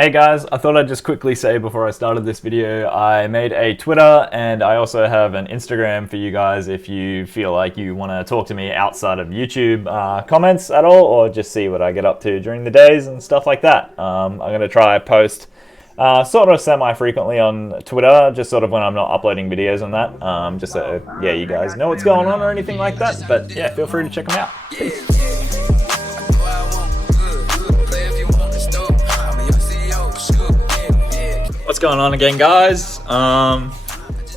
Hey guys, I thought I'd just quickly say before I started this video, I made a Twitter and I also have an Instagram for you guys if you feel like you want to talk to me outside of YouTube comments at all, or just see what I get up to during the days and stuff like that. I'm going to try post sort of semi-frequently on Twitter, just sort of when I'm not uploading videos on that, just so yeah, you guys know what's going on or anything like that. But yeah, feel free to check them out. Peace. What's going on again, guys?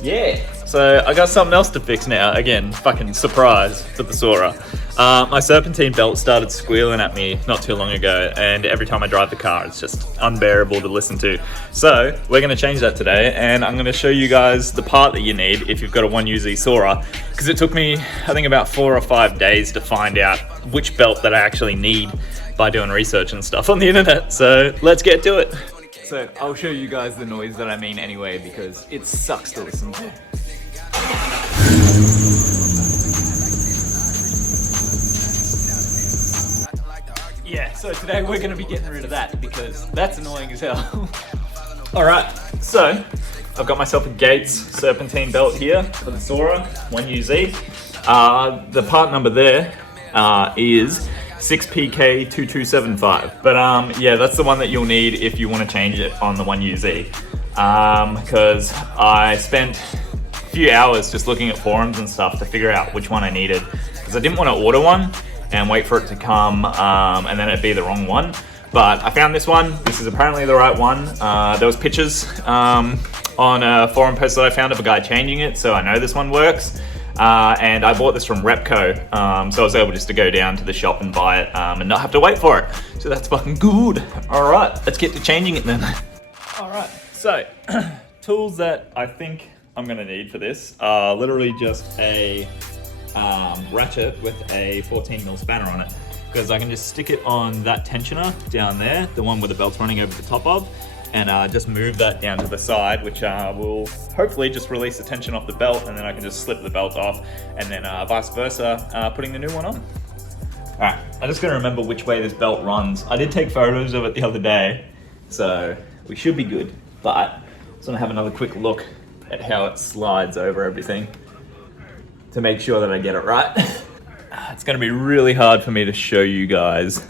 Yeah, so I got something else to fix now. Again, fucking surprise for the Soarer. My Serpentine belt started squealing at me not too long ago, and every time I drive the car, it's just unbearable to listen to. So we're gonna change that today, and I'm gonna show you guys the part that you need if you've got a 1UZ Soarer, because it took me, I think, about 4 or 5 days to find out which belt that I actually need by doing research and stuff on the internet. So let's get to it. So I'll show you guys the noise that I mean anyway, because it sucks to listen to. Yeah, so today we're going to be getting rid of that because that's annoying as hell. Alright, so I've got myself a Gates Serpentine belt here for the Soarer 1UZ. The part number there is 6PK2275, but yeah, that's the one that you'll need if you want to change it on the 1UZ, because I spent a few hours just looking at forums and stuff to figure out which one I needed, because I didn't want to order one and wait for it to come and then it'd be the wrong one. But I found this one. This is apparently the right one. There was pictures on a forum post that I found of a guy changing it, so I know this one works. And I bought this from Repco, so I was able just to go down to the shop and buy it and not have to wait for it. So that's fucking good. All right, let's get to changing it then. All right, so tools that I think I'm gonna need for this are literally just a ratchet with a 14mm spanner on it, because I can just stick it on that tensioner down there, the one with the belt's running over the top of, and just move that down to the side, which will hopefully just release the tension off the belt, and then I can just slip the belt off, and then vice versa, putting the new one on. All right, I just gotta remember which way this belt runs. I did take photos of it the other day, so we should be good, but I just wanna have another quick look at how it slides over everything to make sure that I get it right. It's gonna be really hard for me to show you guys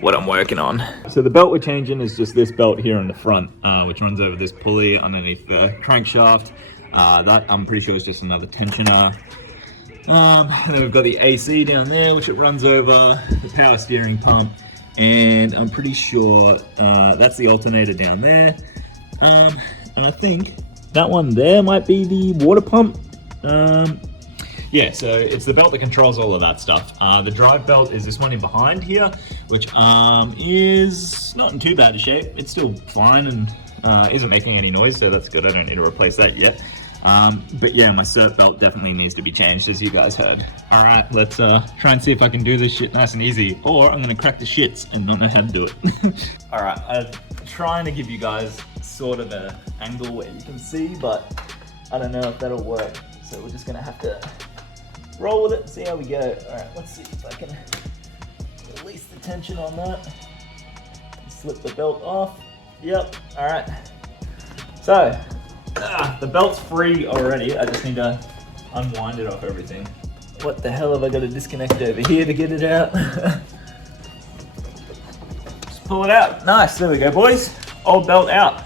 what I'm working on. So the belt we're changing is just this belt here in the front, which runs over this pulley underneath the crankshaft. That I'm pretty sure is just another tensioner. And then we've got the AC down there, which it runs over, the power steering pump, and I'm pretty sure that's the alternator down there. And I think that one there might be the water pump. Yeah, so it's the belt that controls all of that stuff. The drive belt is this one in behind here, which is not in too bad a shape. It's still fine and isn't making any noise, so that's good. I don't need to replace that yet. But yeah, my Serp belt definitely needs to be changed, as you guys heard. All right, let's try and see if I can do this shit nice and easy, or I'm gonna crack the shits and not know how to do it. All right, I'm trying to give you guys sort of an angle where you can see, but I don't know if that'll work. So we're just gonna have to roll with it and see how we go. All right, let's see if I can release the tension on that. Slip the belt off. Yep, all right. So, the belt's free already. I just need to unwind it off everything. What the hell have I got to disconnect over here to get it out? Just pull it out. Nice, there we go, boys. Old belt out.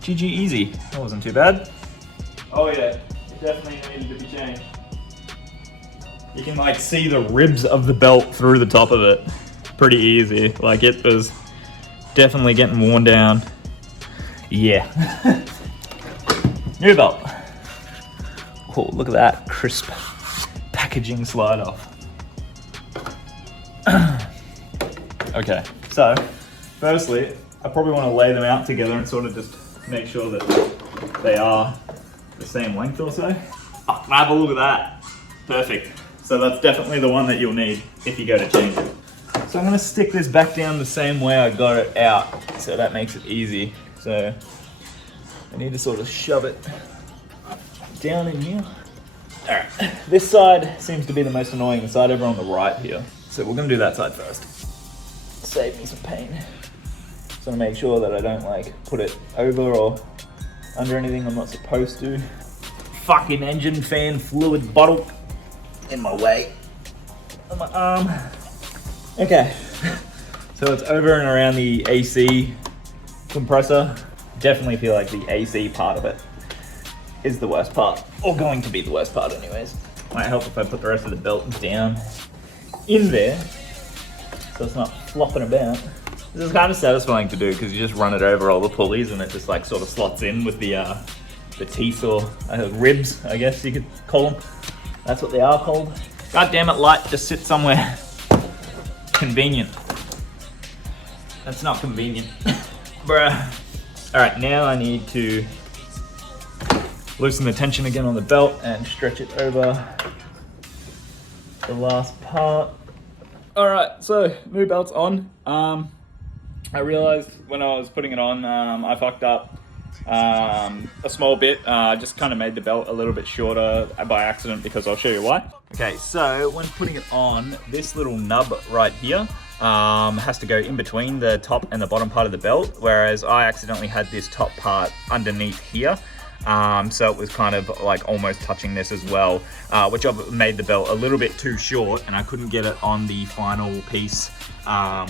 GG easy. That wasn't too bad. Oh yeah, it definitely needed to be changed. You can like see the ribs of the belt through the top of it. Pretty easy. Like, it was definitely getting worn down. Yeah. New belt. Oh, look at that crisp packaging slide off. Okay, so firstly, I probably want to lay them out together and sort of just make sure that they are the same length or so. Oh, have a look at that. Perfect. So that's definitely the one that you'll need if you go to change it. So I'm going to stick this back down the same way I got it out, so that makes it easy. So I need to sort of shove it down in here. All right, this side seems to be the most annoying, the side over on the right here. So we're going to do that side first. Save me some pain. Just want to make sure that I don't like put it over or under anything I'm not supposed to. Fucking engine fan fluid bottle in my way on my arm. Okay, so it's over and around the AC compressor. Definitely feel like the AC part of it is the worst part, or going to be the worst part anyways. Might help if I put the rest of the belt down in there so it's not flopping about. This is kind of satisfying to do because you just run it over all the pulleys and it just like sort of slots in with the teeth or ribs, I guess you could call them. That's what they are called. God damn it, light, just sit somewhere convenient. That's not convenient. Bruh. Alright, now I need to loosen the tension again on the belt and stretch it over the last part. Alright, so new belt's on. I realized when I was putting it on, I fucked up a small bit. Just kind of made the belt a little bit shorter by accident because I'll show you why. Okay, so when putting it on, this little nub right here has to go in between the top and the bottom part of the belt, whereas I accidentally had this top part underneath here. So it was kind of like almost touching this as well, which made the belt a little bit too short, and I couldn't get it on the final piece,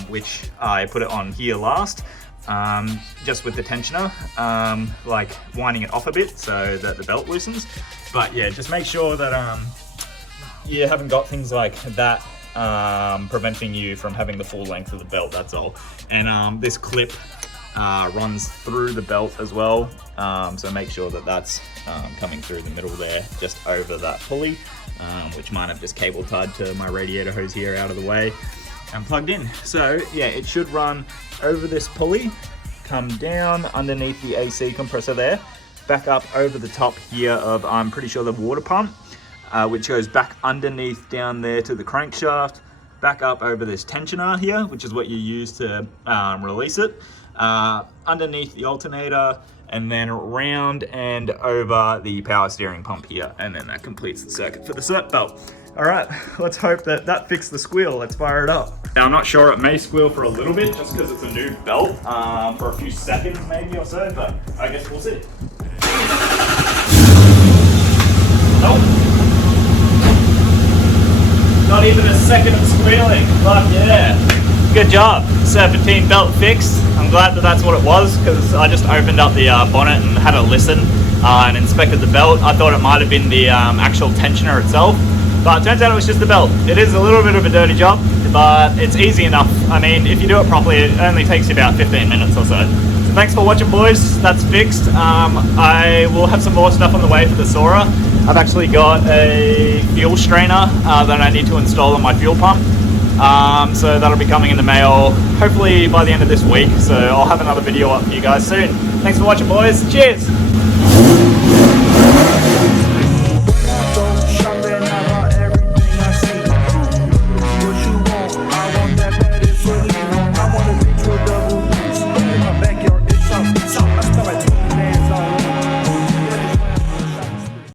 which I put it on here last, just with the tensioner, like winding it off a bit so that the belt loosens. But yeah, just make sure that you haven't got things like that preventing you from having the full length of the belt, that's all. And this clip runs through the belt as well, so make sure that that's coming through the middle there, just over that pulley, which mine I've just cable tied to my radiator hose here out of the way and plugged in. So yeah, it should run over this pulley, come down underneath the AC compressor there, back up over the top here of, I'm pretty sure, the water pump, which goes back underneath down there to the crankshaft, back up over this tensioner here, which is what you use to release it, underneath the alternator, and then around and over the power steering pump here, and then that completes the circuit for the Serp belt. All right, let's hope that that fixed the squeal. Let's fire it up. Now, I'm not sure, it may squeal for a little bit just because it's a new belt, for a few seconds maybe or so, but I guess we'll see. Nope. Not even a second of squealing. Fuck yeah. Good job. Serpentine belt fixed. I'm glad that that's what it was, because I just opened up the bonnet and had a listen and inspected the belt. I thought it might have been the actual tensioner itself, but it turns out it was just the belt. It is a little bit of a dirty job, but it's easy enough. I mean, if you do it properly, it only takes you about 15 minutes or so. So thanks for watching, boys. That's fixed. I will have some more stuff on the way for the Soarer. I've actually got a fuel strainer that I need to install on my fuel pump. So that'll be coming in the mail hopefully by the end of this week. So I'll have another video up for you guys soon. Thanks for watching, boys. Cheers.